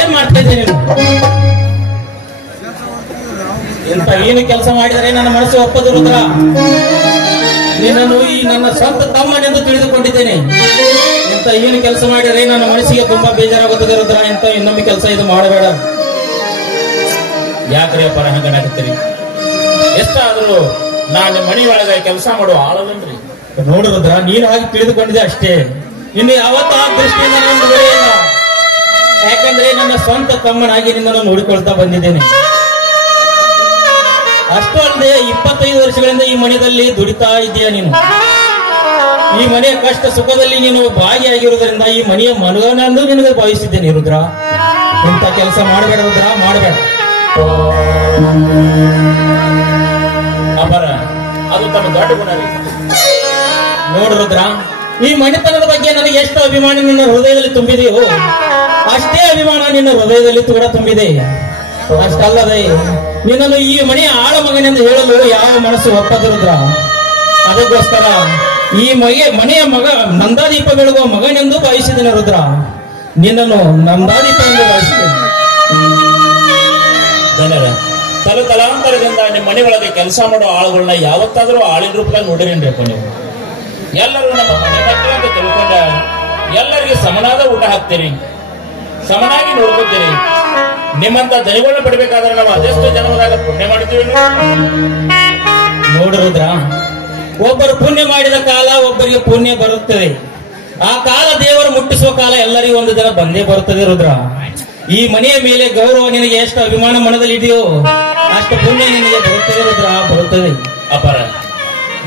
ಏನ್ ಮಾಡ್ತಾ ಇದ್ದೀನಿ ನೀನು? ಎಂತ ಏನು ಕೆಲಸ ಮಾಡಿದರೆ ನನ್ನ ಮನಸ್ಸು ಒಪ್ಪದು ರುದ್ರ. ನಿನ್ನನ್ನು ಈ ನನ್ನ ಸ್ವಂತ ತಮ್ಮನೆಂದು ತಿಳಿದುಕೊಂಡಿದ್ದೇನೆ. ಇಂತ ಏನು ಕೆಲಸ ಮಾಡಿದರೆ ನನ್ನ ಮನಸ್ಸಿಗೆ ತುಂಬಾ ಬೇಜಾರಾಗುತ್ತದೆ ರುದ್ರ. ಇಂತ ಇನ್ನೊಮ್ಮೆ ಕೆಲಸ ಇದು ಮಾಡಬೇಡ. ಯಾಕ್ರಿ ಅಪ್ಪಾರ ಹಂಗನಾಗತ್ತೀರಿ? ಎಷ್ಟಾದ್ರೂ ನಾನು ಮನೆಯೊಳಗೆ ಕೆಲಸ ಮಾಡುವ ಆಳದನ್ರಿ. ನೋಡು ರುದ್ರ, ನೀನು ಹಾಗೆ ತಿಳಿದುಕೊಂಡಿದೆ ಅಷ್ಟೇ. ಇನ್ನು ಯಾವತ್ತ ಆ ದೃಷ್ಟಿಯಿಂದ ನಾನು ಬೆಳೆಯಲ್ಲ. ಯಾಕಂದ್ರೆ ನನ್ನ ಸ್ವಂತ ತಮ್ಮನಾಗಿ ನಿನ್ನನ್ನು ನೋಡಿಕೊಳ್ತಾ ಬಂದಿದ್ದೇನೆ. ಅಷ್ಟು ಅಲ್ಲದೆ 25 ವರ್ಷಗಳಿಂದ ಈ ಮನೆಯಲ್ಲಿ ದುಡಿತಾ ಇದೆಯಾ ನೀನು. ಈ ಮನೆಯ ಕಷ್ಟ ಸುಖದಲ್ಲಿ ನೀನು ಭಾಗಿಯಾಗಿರುವುದರಿಂದ ಈ ಮನೆಯ ಮನಗನೆಂದು ನಿನಗೆ ಭಾವಿಸಿದ್ದೇನೆ ರುದ್ರ. ಇಂಥ ಕೆಲಸ ಮಾಡಬೇಡ ರುದ್ರ, ಮಾಡಬೇಡ. ಅಪಾರ ಅದು ತಮ್ಮ ದೊಡ್ಡ ಗುಣ ರೀ. ನೋಡು ರುದ್ರ, ಈ ಮನೆತನದ ಬಗ್ಗೆ ನನಗೆ ಎಷ್ಟು ಅಭಿಮಾನ ನಿನ್ನ ಹೃದಯದಲ್ಲಿ ತುಂಬಿದೆಯೋ ಅಷ್ಟೇ ಅಭಿಮಾನ ನಿನ್ನ ಹೃದಯದಲ್ಲಿ ಕೂಡ ತುಂಬಿದೆ. ಅಷ್ಟಲ್ಲದೆ ನಿನ್ನನ್ನು ಈ ಮನೆಯ ಆಳ ಮಗನೆಂದು ಹೇಳಲು ಯಾವ ಮನಸ್ಸು ಒಪ್ಪದು ರುದ್ರ. ಅದಕ್ಕೋಸ್ಕರ ಈ ಮನೆಯ ಮಗ ನಂದಾದೀಪ ಬೆಳಗುವ ಮಗನೆಂದು ಭಾವಿಸಿದ್ದೇನೆ ರುದ್ರ. ನಿನ್ನನ್ನು ನಂದಾದೀಪ ಎಂದು ಭಾವಿಸಿದ್ದೇನೆ. ಧನ್ಯರ ತಲಾಂತರದಿಂದ ನಿಮ್ಮ ಮನೆ ಒಳಗೆ ಕೆಲಸ ಮಾಡೋ ಆಳುಗಳನ್ನ ಯಾವತ್ತಾದ್ರೂ ಆಳಿನ ರೂಪದಾಗ ನೋಡಿರೇನ್ರಿಪ್ಪ ನೀವು? ಎಲ್ಲರೂ ನಮ್ಮ ಮನೆ ಮಕ್ಕಳು ಅಂತ ತಿಳ್ಕೊಂಡ ಎಲ್ಲರಿಗೆ ಸಮನಾದ ಊಟ ಹಾಕ್ತೀರಿ, ಸಮನಾಗಿ ನೋಡ್ಕೊತೀರಿ. ನಿಮ್ಮಂತ ದನಿಗಳನ್ನ ಪಡಿಬೇಕಾದ್ರೆ ನಾವು ಅದೆಷ್ಟು ಜನ್ಮದಾಗ ಪುಣ್ಯ ಮಾಡ್ತೀವಿ. ನೋಡಿರುದ್ರ, ಒಬ್ಬರು ಪುಣ್ಯ ಮಾಡಿದ ಕಾಲ ಒಬ್ಬರಿಗೆ ಪುಣ್ಯ ಬರುತ್ತದೆ. ಆ ಕಾಲ ದೇವರು ಮುಟ್ಟಿಸುವ ಕಾಲ ಎಲ್ಲರಿಗೂ ಒಂದು ದಿನ ಬಂದೇ ಬರುತ್ತದೆ ರುದ್ರ. ಈ ಮನೆಯ ಮೇಲೆ ಗೌರವ ನಿನಗೆ ಎಷ್ಟು ಅಭಿಮಾನ ಮನದಲ್ಲಿ ಇದೆಯೋ ಅಷ್ಟು ಪುಣ್ಯ ನಿನಗೆ ಬರುತ್ತದೆ ರುದ್ರ, ಬರುತ್ತದೆ. ಅಪಾರ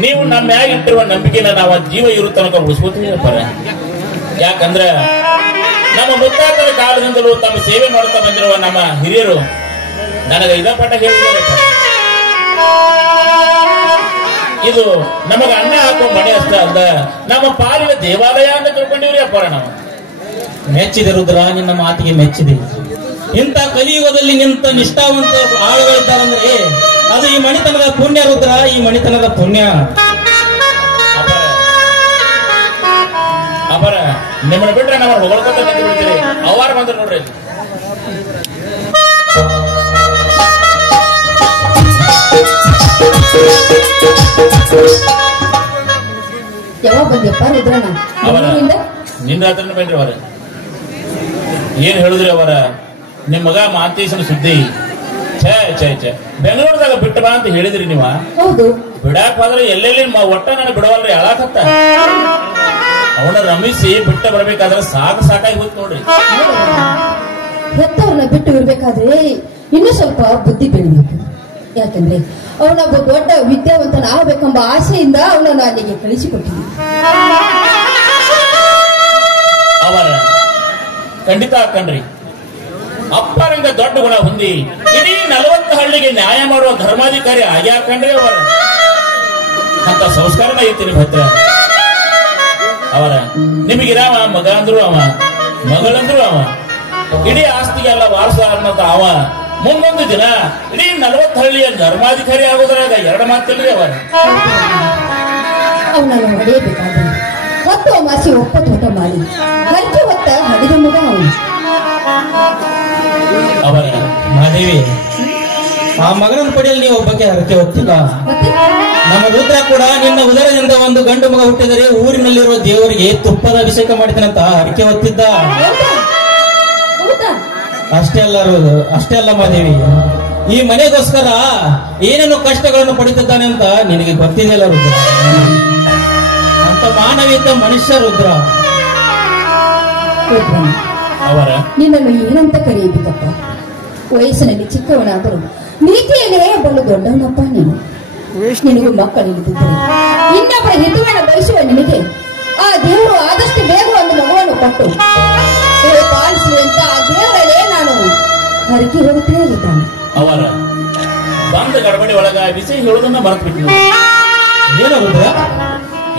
ನೀವು ನಮ್ಮ ಮ್ಯಾಗ ಇಟ್ಟಿರುವ ನಂಬಿಕೆನ ನಾವು ಜೀವ ಇರೋ ತನಕ ಉಳಿಸ್ಕೋತೀವಿ ಅಪಾರ. ಯಾಕಂದ್ರ ನಮ್ಮ ಮುತ್ತಾತರ ಕಾಲದಿಂದಲೂ ತಮ್ಮ ಸೇವೆ ಮಾಡ್ತಾ ಬಂದಿರುವ ನಮ್ಮ ಹಿರಿಯರು ನನಗೆ ಇದ ಪಾಠ ಹೇಳಿದ್ದಾರೆ. ಇದು ನಮಗ ಅನ್ನ ಹಾಕುವ ಮನೆ ಅಷ್ಟೇ ಅಲ್ಲ, ನಮ್ಮ ಪಾಲಿನ ದೇವಾಲಯ ಅಂತ ತಿಳ್ಕೊಂಡಿವ್ರಿ ಅಪ್ಪಾರ. ನಾವು ಮೆಚ್ಚಿದೆ ರುದ್ರ, ನಿನ್ನ ಮಾತಿಗೆ ಮೆಚ್ಚಿದೆ. ಇಂಥ ಕಲಿಯುಗದಲ್ಲಿ ನಿಂತ ನಿಷ್ಠಾವಂತ ಆಳುಗಳಿದ್ದಾರಂದ್ರೆ ಅದು ಈ ಮಣಿತನದ ಪುಣ್ಯ ರುದ್ರ, ಈ ಮಣಿತನದ ಪುಣ್ಯ. ಅಪಾರ ನಿಮ್ಮನ್ನ ಬಿಟ್ರೆ ನಮ್ಮ ಹೊಗಳ್ಕೊತ ನಿಂತು ಬಿಡ್ತೀರಿ. ಅವಾರ ಬಂದ್ರೆ ನೋಡ್ರಿ. ಯಾವಾಗ ಬಂದ್ಯಪ್ಪ ರುದ್ರಣ್ಣ? ಅವರ ನಿನ್ನ ಹತ್ರನ ಬನ್ರಿ. ಅವರ ಏನ್ ಹೇಳಿದ್ರಿ ಅವರ? ನಿಮ್ ಮಗ ಮಾಂತೇಶನ ಸುದ್ದಿ ಛೇ ಛೇ ಛೇ ಬೆಂಗಳೂರದಾಗ ಬಿಟ್ಟು ಬಾ ಅಂತ ಹೇಳಿದ್ರಿ ನೀವ? ಹೌದು. ಬಿಡಾಕ್ ಹೋದ್ರೆ ಎಲ್ಲೆಲ್ಲಿ ಒಟ್ಟ ನನಗೆ ಬಿಡವಲ್ರಿ, ಅಳಾಕತ್ತ. ಅವನ ರಮಿಸಿ ಬಿಟ್ಟ ಬರ್ಬೇಕಾದ್ರೆ ಸಾಕಾಗಿ ಹೋಯ್ತು ನೋಡ್ರಿ. ಹೆತ್ತವ್ರನ್ನ ಬಿಟ್ಟು ಇರ್ಬೇಕಾದ್ರೆ ಇನ್ನೂ ಸ್ವಲ್ಪ ಬುದ್ಧಿ ಬೆಳಿಬೇಕು. ಯಾಕಂದ್ರೆ ಅವನೊಬ್ಬ ದೊಡ್ಡ ವಿದ್ಯಾವಂತನ ಆಗಬೇಕೆಂಬ ಆಸೆಯಿಂದ ಅವನನ್ನು ಅಲ್ಲಿಗೆ ಕಳಿಸಿಕೊಟ್ಟಿದ್ದೆ. ಅವರ ಖಂಡಿತ ಹಾಕಣ್ರಿ. ಅಪ್ಪರಂಗ ದೊಡ್ಡ ಗುಣ ಹೊಂದಿ ಇಡೀ 40 ಹಳ್ಳಿಗೆ ನ್ಯಾಯ ಮಾಡುವ ಧರ್ಮಾಧಿಕಾರಿ ಆಗಿ ಹಾಕಂಡ್ರಿ ಅವರ. ಅಂತ ಸಂಸ್ಕಾರನ ಐತಿ ನಿಮ್ ಹತ್ರ. ಅವರ ನಿಮಗಿರಾವ ಮಗ ಅಂದ್ರು ಅವ, ಮಗಳಂದ್ರು ಅವ, ಇಡೀ ಆಸ್ತಿಗೆಲ್ಲ ವಾರಸ ಅನ್ನೋದ ಅವ. ಮುಂದೊಂದು ದಿನ ಇಡೀ 40 ಹಳ್ಳಿಯ ಧರ್ಮಾಧಿಕಾರಿ ಆಗೋದ್ರಾಗ ಎರಡು ಮಾತಿಲ್ರಿ ಅವರ. ಅವನನ್ನು ಹೊಡೆಯಬೇಕಾದ್ರೆ ಹೊತ್ತು ಮಾಸಿ ಒಪ್ಪ ತೋಟ ಮಾಡಿ ಹರಕೆ ಹೊತ್ತ ಹಡಿದ ಮಗ ಅವನು. ಅವರ ಮಹಾದೇವಿ, ಆ ಮಗನನ್ನು ಪಡೆಯಲು ನೀವು ಒಬ್ಬಕ್ಕೆ ಹರಕೆ ಹೊತ್ತಿಲ್ಲ. ಮತ್ತೆ ನಮ್ಮ ರುದ್ರ ಕೂಡ ನಿನ್ನ ಉದರದಿಂದ ಒಂದು ಗಂಡು ಮಗ ಹುಟ್ಟಿದರೆ ಊರಿನಲ್ಲಿರುವ ದೇವರಿಗೆ ತುಪ್ಪದ ಅಭಿಷೇಕ ಮಾಡಿದನಂತ ಹರಕೆ ಹೊತ್ತಿದ್ದ. ಹೌದಾ? ಅಷ್ಟೇ ಅಲ್ಲ ಮಹಾದೇವಿ, ಈ ಮನೆಗೋಸ್ಕರ ಏನೇನು ಕಷ್ಟಗಳನ್ನು ಪಡಿತಿದ್ದಾನೆ ಅಂತ ನಿನಗೆ ಗೊತ್ತಿದೆಯಲ್ಲ ರುದ್ರ. ಅಂತ ಮಾನವೀಯತ ಮನುಷ್ಯ ರುದ್ರ. ಅವರ ನಿನ್ನನ್ನು ಏನಂತ ಕರೆಯಬೇಕಪ್ಪ? ವಯಸ್ಸಿನಲ್ಲಿ ಚಿಕ್ಕವನಾದರೂ ನೀತಿಯಲ್ಲೇ ಬಲು ದೊಡ್ಡವನಪ್ಪ ನೀನು. ನಿನಗೂ ಮಕ್ಕಳಿದ್ದಿದ್ದರೆ ಇನ್ನೊಬ್ಬರ ಹಿತವನ್ನು ಬಯಸುವ ನಿನಗೆ ಆ ದೇವರು ಆದಷ್ಟು ಬೇಗ ಒಂದು ಮಗುವನ್ನು ಕೊಟ್ಟು ಪಾಲಿಸಲಿ ಅಂತ ಆ ದೇವರಲ್ಲೇ ನಾನು ಹರಕೆ ಹೋಗುತ್ತಲೇ ಇದ್ದಾನೆ. ಅವರ ಬಂದ ಗಡಬಡಿ ಒಳಗ ವಿಷಯ ಹೇಳೋದನ್ನ ಮರೆತು ಬಿಟ್ಟು ಏನು ರುದ್ರ?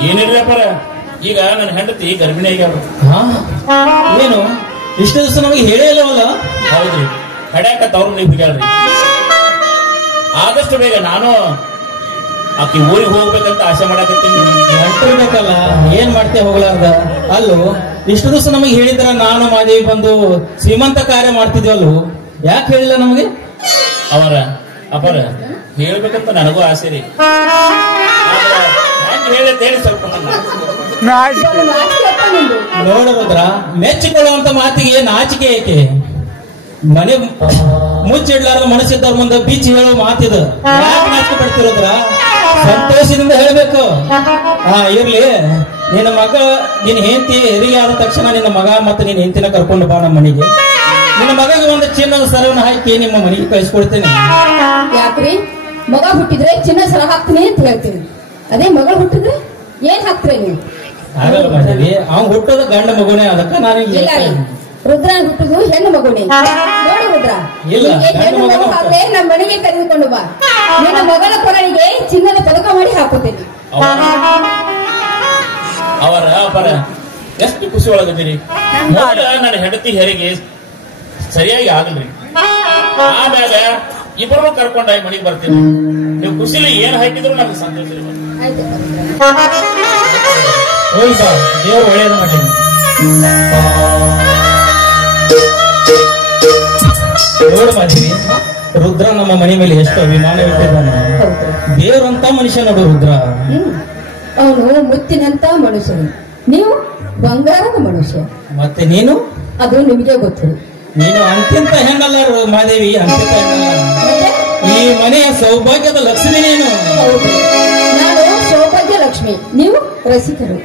ಏನಿಲ್ರಿ ಅಪ್ಪರ, ಈಗ ನನ್ನ ಹೆಂಡತಿ ಗರ್ಭಿಣಿ ಆಗ್ಯಾವ. ಏನು ಇಷ್ಟು ದಿವಸ ನಮಗೆ ಹೇಳೇ ಇಲ್ಲವಲ್ಲ? ಹೌದ್ರಿ, ಕಡ್ಯಾಕ ತವ್ರು ನೀವು ಬಿಡ್ಯಾಳ್ರಿ. ಆದಷ್ಟು ಬೇಗ ನಾನು ಆಕಿ ಊರಿಗೆ ಹೋಗ್ಬೇಕಂತ ಆಸೆ ಮಾಡಕತ್ತೀನಿ. ಹೊಂಟಿರ್ಬೇಕಲ್ಲ, ಏನ್ ಮಾಡ್ತೇ ಹೋಗ್ಲಾರ್ದ? ಅಲ್ಲೂ ಇಷ್ಟು ದಿವಸ ನಮಗೆ ಹೇಳಿದ್ರ ನಾನು ಮಾದೇವಿ ಬಂದು ಶ್ರೀಮಂತ ಕಾರ್ಯ ಮಾಡ್ತಿದ್ವಲ್ವ, ಯಾಕೆ ಹೇಳಿಲ್ಲ ನಮಗೆ? ಅವರ ಅಪರ ಹೇಳ್ಬೇಕಂತ ನನಗೂ ಆಸೆ ರೀ. ಹೇಳಿ ಸ್ವಲ್ಪ ನೋಡೋದ್ರ ಮೆಚ್ಚಿಕೊಳ್ಳುವಂತ ಮಾತಿಗೆ ನಾಚಿಕೆ ಏಕೆ? ಮನೆ ಮುಚ್ಚಿಡ್ಲಾರ ಮನಸ್ಸಿದ್ದವ್ರ ಮುಂದೆ ಬೀಚ್ ಹೇಳೋ ಮಾತಿದು ಯಾಕೆ ನಾಚಿಕೆ ಪಡ್ತಿರೋದ್ರ? ಸಂತೋಷದಿಂದ ಹೇಳ್ಬೇಕು. ಇರ್ಲಿ, ನಿನ್ನ ಮಗ ನಿನ್ನ ಹೆಂಡತಿ ಹೆರಿಗೆ ಆದ ತಕ್ಷಣ ನಿನ್ನ ಮಗ ಮತ್ತೆ ನಿನ್ನ ಹೆಂಡತಿನ ಕರ್ಕೊಂಡು ಬಾ ನಮ್ಮ ಮನೆಗೆ. ನಿನ್ನ ಮಗಗೆ ಒಂದು ಚಿನ್ನದ ಸರವನ್ನು ಹಾಕಿ ನಿಮ್ಮ ಮನೆಗೆ ಕಳಿಸ್ಕೊಡ್ತೇನೆ. ಯಾಕ್ರಿ? ಮಗ ಹುಟ್ಟಿದ್ರೆ ಚಿನ್ನ ಸರ ಹಾಕ್ತೀನಿ ಅಂತ ಹೇಳ್ತೀನಿ, ಅದೇ ಮಗಳು ಹುಟ್ಟಿದ್ರೆ ಏನ್ ಹಾಕ್ತೀರಿ ನೀವು? ಆಗಲ್ಲ ಮಾದೇವಿ, ಅವ್ನು ಹುಟ್ಟೋದ ಗಂಡ ಮಗುನೇ, ಅದಕ್ಕ ನಾನು ರುದ್ರ ಹುಟ್ಟುದು ಹೆಣ್ಣು ಮಗುನೇ. ನೋಡಿ ರುದ್ರ, ಹೆಣ್ಣು ಮಗು ಹಾಕ್ರೆ ನಮ್ಮ ಮನೆಗೆ ಕರೆದುಕೊಂಡು ಬಾ, ನಿನ್ನ ಮಗಳ ಕೊರಳಿಗೆ ಚಿನ್ನದ ಪದಕ ಮಾಡಿ ಹಾಕುತ್ತೇನೆ. ಅವರ ಅಪರ ಎಷ್ಟು ಖುಷಿ ಒಳಗದಿರಿ. ನನ್ನ ಹೆಂಡತಿ ಹೆರಿಗೆ ಸರಿಯಾಗಿ ಆಗಲ್ರಿ, ಆಮ್ಯಾಗ ಇಬ್ಬರು ಕರ್ಕೊಂಡಾಗಿ ಮನೆಗೆ ಬರ್ತೀನಿ. ನೀವು ಖುಷಿಲಿ ಏನ್ ಹಾಕಿದ್ರು ನನಗೆ ಸಂತೋಷ. ದೇವರು ಒಳ್ಳೆಯದು ಮಾಡಿ. ನೋಡು ಮಾದೇವಿ, ರುದ್ರ ನಮ್ಮ ಮನೆ ಮೇಲೆ ಎಷ್ಟು ಅಭಿಮಾನ ಇಟ್ಟಿದ್ದಾನೆ. ದೇವರಂತ ಮನುಷ್ಯ ನೋಡು ರುದ್ರ. ಅವನು ಮುತ್ತಿನಂತ ಮನುಷ್ಯನು, ನೀವು ಬಂಗಾರದ ಮನುಷ್ಯ. ಮತ್ತೆ ನೀನು? ಅದು ನಿಮಗೆ ಗೊತ್ತು. ನೀನು ಅಂತ್ಯಂತ ಹೆಣ್ಣಲ್ಲ ಮಾದೇವಿ, ಅಂತ್ಯಂತ ಹೆಣ್ಣಲ್ಲ. ಈ ಮನೆಯ ಸೌಭಾಗ್ಯದ ಲಕ್ಷ್ಮಿ ನೀನು. ಹೌದು, ನಾನು ಸೌಭಾಗ್ಯ ಲಕ್ಷ್ಮಿ, ನೀವು ರಸಿಕರು.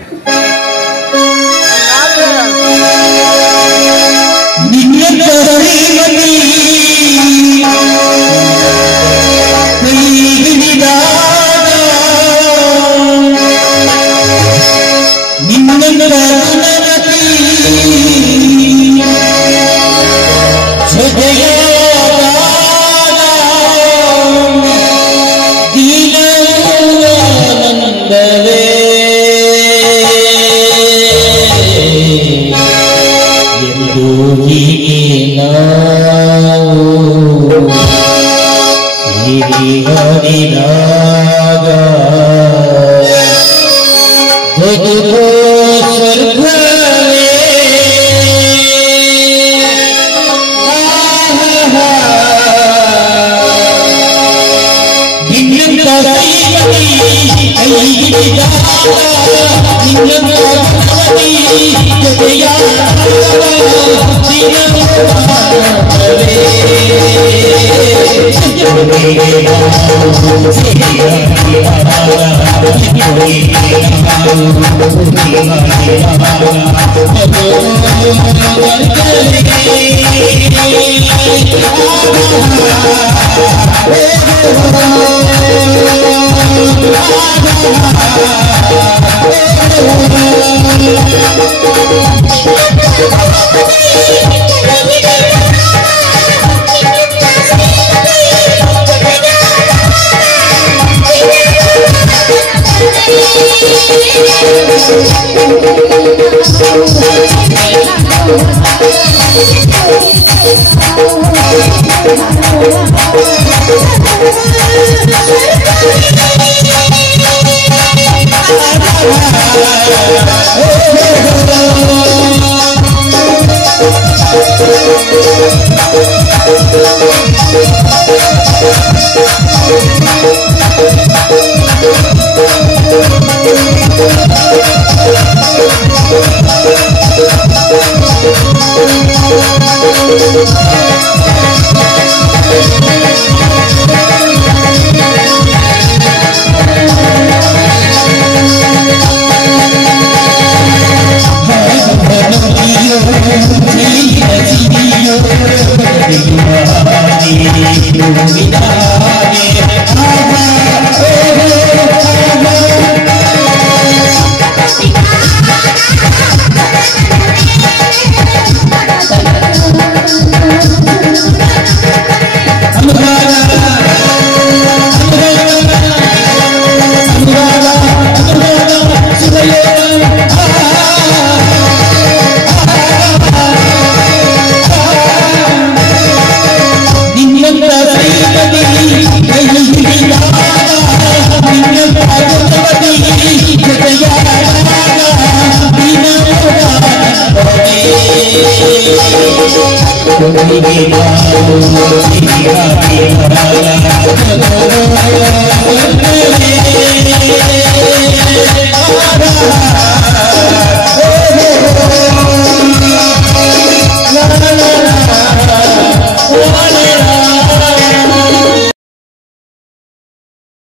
Thank you.